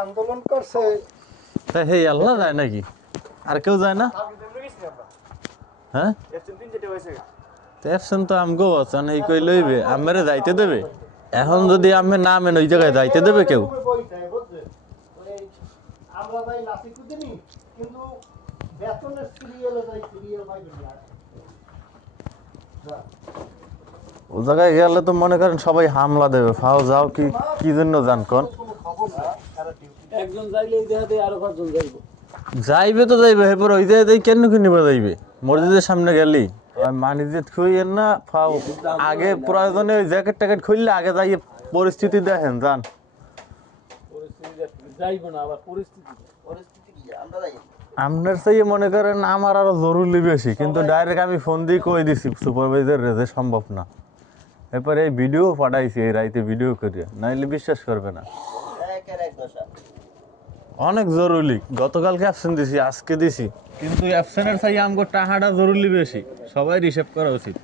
আন্দোলন করছে তাই হে আল্লাহ যায় নাকি আর কেউ যায় না হ্যাঁ অ্যাবসেন্ট তো আমগো আছেন এই কই লইবে আমারে যাইতে দেবে এখন যদি আমি না মেন ওই জায়গায় যাইতে দেবে কেউ আমরা ভাই লাঠি কুদিনি কিন্তু বেতনের সিরিয়ালে যাই সিরিয়াল পাইবেন না ও জায়গায় গেলে তো মনে করেন সবাই হামলা দেবে ফাও যাও কি কি জন্য জান কোন একজন যাইলেই দেখাতে আরো পাঁচজন যাইব যাইবে তো যাইবে এরপর ওই জায়গায় কেন কিনবে যাইবে মসজিদের সামনে গেলি মানিজেট খুইয়েন না ফাও আগে প্রয়োজনে ওই জ্যাকেট ট্যাকেট খুললে আগে যাইয়ে পরিস্থিতি দেখেন যান যাইব না আবার পরিস্থিতি কি আমরা যাই আপনার চাইয়ে মনে করেন আমার আরো জরুরি বেশি কিন্তু ডাইরেক্ট আমি ফোন দিয়ে কই দিছি সুপারভাইজার রেজে সম্ভব না এরপরে এই ভিডিও পাঠাইছি এই রাইতে ভিডিও করিয়া নাইলে বিশ্বাস করবে না অনেক জরুরি গতকালকে অ্যাবসেন্ট দিছি আজকে দিছি কিন্তু অ্যাবসেন্টের চাইয়ে আমগো টাকাটা জরুরি বেশি সবাই হিসাব করা উচিত